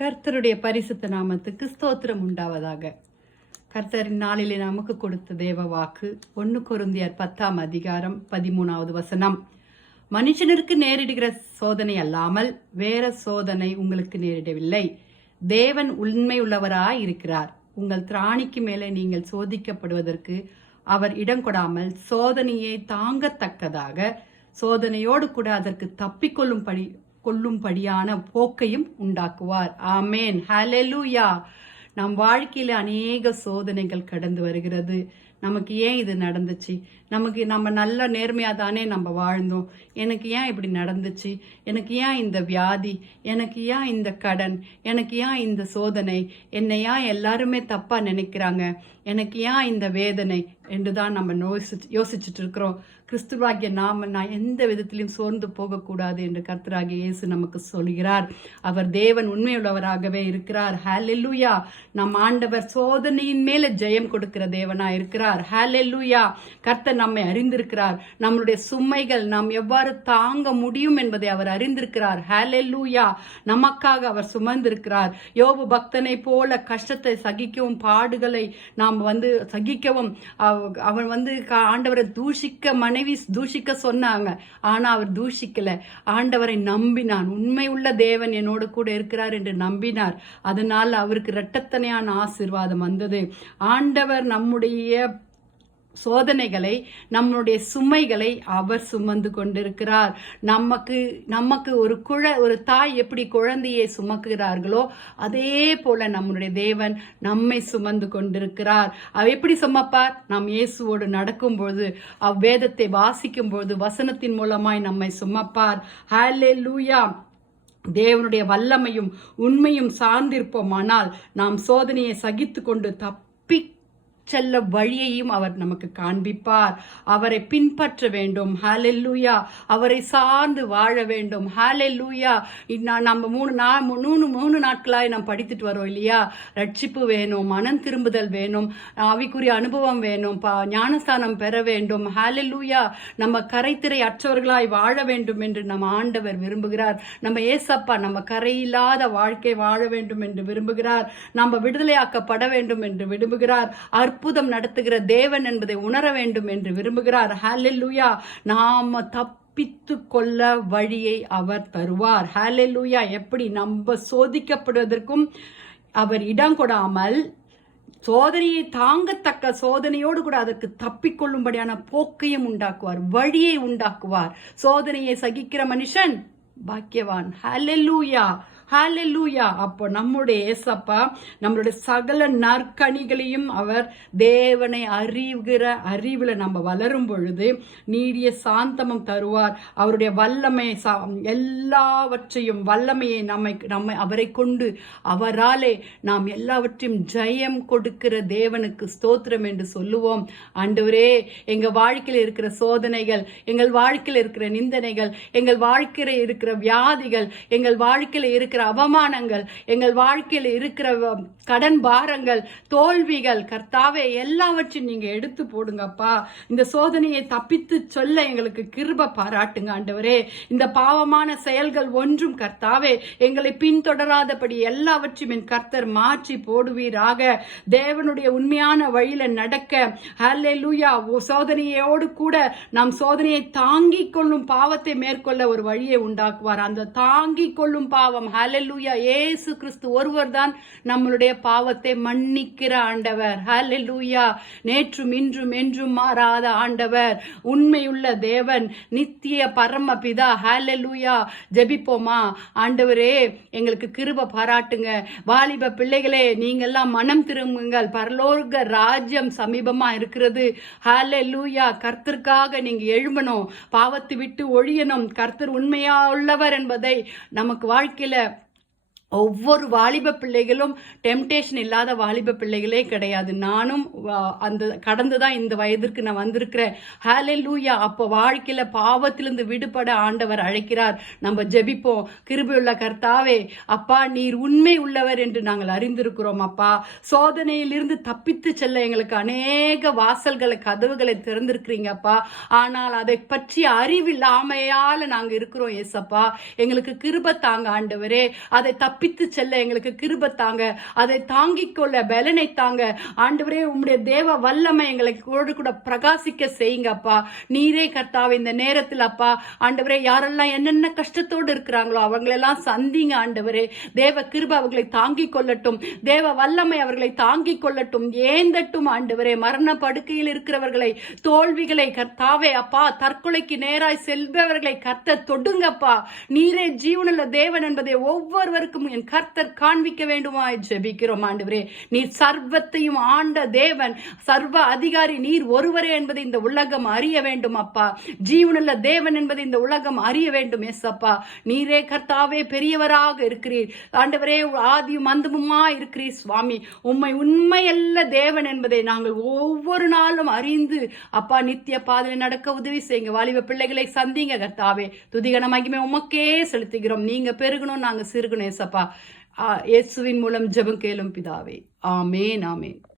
கர்த்தருடைய பரிசுத்த நாமத்துக்கு ஸ்தோத்திரம் உண்டாவதாக. கர்த்தரின் நாளிலே நமக்கு கொடுத்த தேவ வாக்கு 1 கொரிந்தியர் 10:13 மனுஷனுக்கு நேரிடுகிற சோதனை அல்லாமல் வேற சோதனை உங்களுக்கு நேரிடவில்லை. தேவன் உண்மை உள்ளவராய் இருக்கிறார். உங்கள் திராணிக்கு மேலே நீங்கள் சோதிக்கப்படுவதற்கு அவர் இடம் கொடாமல் சோதனையை தாங்கத்தக்கதாக சோதனையோடு கூட அதற்கு கொள்ளும்படியான போக்கையும் உண்டாக்குவார். ஆமேன், ஹல்லேலூயா. நம் வாழ்க்கையில அநேக சோதனைகள் கடந்து வருகிறது. நமக்கு ஏன் இது நடந்துச்சு? நம்ம நல்ல நேர்மையாக தானே நம்ம வாழ்ந்தோம். எனக்கு ஏன் இப்படி நடந்துச்சு? எனக்கு ஏன் இந்த வியாதி? எனக்கு ஏன் இந்த கடன்? எனக்கு ஏன் இந்த சோதனை? என்னை ஏன் எல்லாருமே தப்பாக நினைக்கிறாங்க? எனக்கு ஏன் இந்த வேதனை என்று தான் நம்ம யோசிச்சுட்டு இருக்கிறோம். கிறிஸ்துவாகிய நான் எந்த விதத்திலையும் சோர்ந்து போகக்கூடாது என்று கர்த்தராகிய இயேசு நமக்கு சொல்கிறார். அவர் தேவன் உண்மையுள்ளவராகவே இருக்கிறார். ஹல்லேலூயா. நம் ஆண்டவர் சோதனையின் மேல ஜெயம் கொடுக்கிற தேவனா இருக்கிறார். ஹல்லேலூயா. கர்த்தர் நம்மை அறிந்திருக்கிறார். நம்மளுடைய சுமைகள் நாம் எவ்வாறு தாங்க முடியும் என்பதை அவர் அறிந்திருக்கிறார். ஹல்லேலூயா. நமக்காக அவர் சுமந்திருக்கிறார். யோபு பக்தனை போல கஷ்டத்தை சகிக்கவும் பாடுகளை நாம் சகிக்கவும் அவன் ஆண்டவரை தூஷிக்க சொன்னாங்க. ஆனா அவர் தூஷிக்கல. ஆண்டவரை நம்பினான். உண்மை உள்ள தேவன் என்னோடு கூட இருக்கிறார் என்று நம்பினார். அதனால அவருக்கு இரட்டத்தனையான ஆசீர்வாதம் வந்தது. ஆண்டவர் நம்முடைய சோதனைகளை, நம்மளுடைய சுமைகளை அவர் சுமந்து கொண்டிருக்கிறார். நமக்கு ஒரு தாய் எப்படி குழந்தையை சுமக்கிறார்களோ அதே போல நம்முடைய தேவன் நம்மை சுமந்து கொண்டிருக்கிறார். அவர் எப்படி சுமப்பார்? நாம் இயேசுவோடு நடக்கும்போது, அவ்வேதத்தை வாசிக்கும் போது, வசனத்தின் மூலமாய் நம்மை சுமப்பார். ஹல்லேலூயா. தேவனுடைய வல்லமையும் உண்மையும் சார்ந்திருப்போமானால் நாம் சோதனையை சகித்து கொண்டு தப்பி செல்ல வழியையும் அவர் நமக்கு காண்பிப்பார். அவரை பின்பற்ற வேண்டும். ஹல்லேலூயா. அவரை சார்ந்து வாழ வேண்டும். ஹல்லேலூயா. நம்ம மூணு நாட்களாய் நாம் படித்துட்டு வரோம் இல்லையா? ரட்சிப்பு வேணும், மனம் திரும்புதல் வேணும், ஆவிக்குரிய அனுபவம் வேணும், ஞானஸ்தானம் பெற வேண்டும். ஹல்லேலூயா. நம்ம கரைத்திரை அற்றவர்களாய் வாழ வேண்டும் என்று நம்ம ஆண்டவர் விரும்புகிறார். நம்ம ஏசப்பா நம்ம கரையில்லாத வாழ்க்கை வாழ வேண்டும் என்று விரும்புகிறார். நம்ம விடுதலையாக்கப்பட வேண்டும் என்று விரும்புகிறார். அற்புதம் நடத்துகிற தேவன் என்பதை உணர வேண்டும் என்று விரும்புகிறார். ஹல்லேலூயா. நாம தப்பித்து கொள்ள வழியை அவர் தருவார். ஹல்லேலூயா. எப்படி நம்ம சோதிக்கப்படுவதற்கும் அவர் இடம் கொடாமல் சோதனையை தாங்கத்தக்க சோதனையோடு கூட அதற்கு தப்பிக்கொள்ளும்படியான போக்கையும் உண்டாக்குவார், வழியை உண்டாக்குவார். சோதனையை சகிக்கிற மனுஷன் பாக்கியவான். ஹல்லேலூயா. ஹல்லேலூயா. அப்போ நம்முடைய ஏசப்பா நம்மளுடைய சகல நற்கனிகளையும் அவர் தேவனை அறிவுல நம்ம வளரும் பொழுது நீடிய சாந்தமும் தருவார். அவருடைய வல்லமை எல்லாவற்றையும் வல்லமையை நம்மை அவரை கொண்டு அவராலே நாம் எல்லாவற்றையும் ஜெயம் கொடுக்கிற தேவனுக்கு ஸ்தோத்திரம் என்று சொல்லுவோம். ஆண்டவரே, எங்க வாழ்க்கையில் இருக்கிற சோதனைகள், எங்கள் வாழ்க்கையில் இருக்கிற நிந்தனைகள், எங்கள் வாழ்க்கையில இருக்கிற வியாதிகள், எங்கள் வாழ்க்கையில இருக்கிற அவமானங்கள், எங்கள் வாழ்க்கையில் இருக்கிற கடன் பாரங்கள், தோல்விகள், கர்த்தாவே எல்லாவற்றையும் நீங்க எடுத்து போடுங்கப்பா. இந்த சோதனையை தப்பித்து சொல்ல எங்களுக்கு கிருபை பாராட்டுங்க ஆண்டவரே. இந்த பாவமான செயல்கள் ஒன்றும் கர்த்தாவே எங்களை பின்தொடராதபடி எல்லாவற்றையும் என் கர்த்தர் மாற்றி போடுவீராக. தேவனுடைய உண்மையான வழியில நடக்க. ஹல்லேலூயா. சோதனையோடு கூட நாம் சோதனையை தாங்கிக் கொள்ளும் பாவத்தை மேற்கொள்ள ஒரு வழியை உண்டாக்குவார். அந்த தாங்கிக் கொள்ளும் பாவம் ஹல்லேலூயா. இயேசு கிறிஸ்து ஒருவர் தான் நம்மளுடைய பாவத்தை மன்னிக்கிற ஆண்டவர். ஹல்லேலூயா. நேற்றும் இன்றும் என்றும் மாறாத ஆண்டவர், உண்மையுள்ள தேவன், நித்திய பரமபிதா. ஹல்லேலூயா. ஜெபிப்போமா? ஆண்டவரே, எங்களுக்கு கிருபை பாராட்டுங்க. வாலிப பிள்ளைகளே, நீங்கெல்லாம் மனம் திரும்புங்கள். பரலோக ராஜ்யம் சமீபமா இருக்கிறது. ஹல்லேலூயா. கர்த்தருக்காக நீங்க எழும்பணும், பாவத்தை விட்டு ஒழியணும். கர்த்தர் உண்மையா உள்ளவர் என்பதை நமக்கு வாழ்க்கையில ஒவ்வொரு வாலிப பிள்ளைகளும், டெம்டேஷன் இல்லாத வாலிப பிள்ளைகளே கிடையாது. நானும் அந்த கடந்துதான் இந்த வயதிற்கு நான் வந்திருக்கிறேன். ஹல்லேலூயா. அப்போ வாழ்க்கையில பாவத்திலிருந்து விடுபட ஆண்டவர் அழைக்கிறார். நம்ம ஜெபிப்போம். கிருபையுள்ள கர்த்தாவே, அப்பா நீர் உண்மை உள்ளவர் என்று நாங்கள் அறிந்திருக்கிறோம். அப்பா, சோதனையிலிருந்து தப்பித்து செல்ல எங்களுக்கு அநேக வாசல்களை, கதவுகளை திறந்திருக்கிறீங்க அப்பா. ஆனால் அதை பற்றி அறிவில்லாமையால நாங்க இருக்கிறோம் ஏசப்பா. எங்களுக்கு கிருபை தாங்க ஆண்டவரே. அதை தப்பித்து செல்ல எங்களுக்கு கிருபை தாங்க. அதை தாங்கிக் கொள்ள பலனை தாங்க ஆண்டவரே. உம்முடைய தேவ வல்லமை எங்களை கூட பிரகாசிக்க செய்யுங்க அப்பா. நீரே கர்த்தாவே இந்த நேரத்தில் அப்பா ஆண்டவரே, யாரெல்லாம் என்னென்ன கஷ்டத்தோடு இருக்கிறாங்களோ அவங்களெல்லாம் சந்திங்க ஆண்டவரே. தேவ கிருபை அவர்களை தாங்கிக் கொள்ளட்டும். தேவ வல்லமை அவர்களை தாங்கிக் கொள்ளட்டும். ஏந்தட்டும் ஆண்டவரே. மரண படுக்கையில் இருக்கிறவர்களை, தோல்விகளை கர்த்தாவே அப்பா, தற்கொலைக்கு நேராய் செல்பவர்களை கர்த்தர் தொடுங்கப்பா. நீரே ஜீவனுள்ள தேவன் என்பதை ஒவ்வொருவருக்கும் என் கர்த்தர் காண்பிக்க வேண்டுமா ஜெபிக்கிறோம் ஆண்டவரே. நீர் சர்வத்தையும் ஆண்ட தேவன், சர்வ அதிகாரி நீர் ஒருவரே என்பதை இந்த உலகம் அறிய வேண்டும் அப்பா. ஜீவனுள்ள தேவன் என்பதை இந்த உலகம் அறிய வேண்டும் ஏசப்பா. நீரே கர்த்தாவே பெரியவராக இருக்கிறீர் ஆண்டவரே. ஆதியும் அந்தமுமா இருக்கிறீர் சுவாமி. உம்மை உண்மையல்ல தேவன் என்பதை நாங்கள் ஒவ்வொரு நாளும் அறிந்து அப்பா நித்திய பாதையில் நடக்க உதவி செய்யுங்க. வாலிப பிள்ளைகளை சந்திங்க கர்த்தாவே. துதிகன மகிமை உமக்கே செலுத்துகிறோம். நீங்க பெருகணும், நாங்க சிறுகணும் ஏசப்பா. இயேசுவின் மூலம் ஜெபம் கேளும் பிதாவே. ஆமேன், ஆமேன்.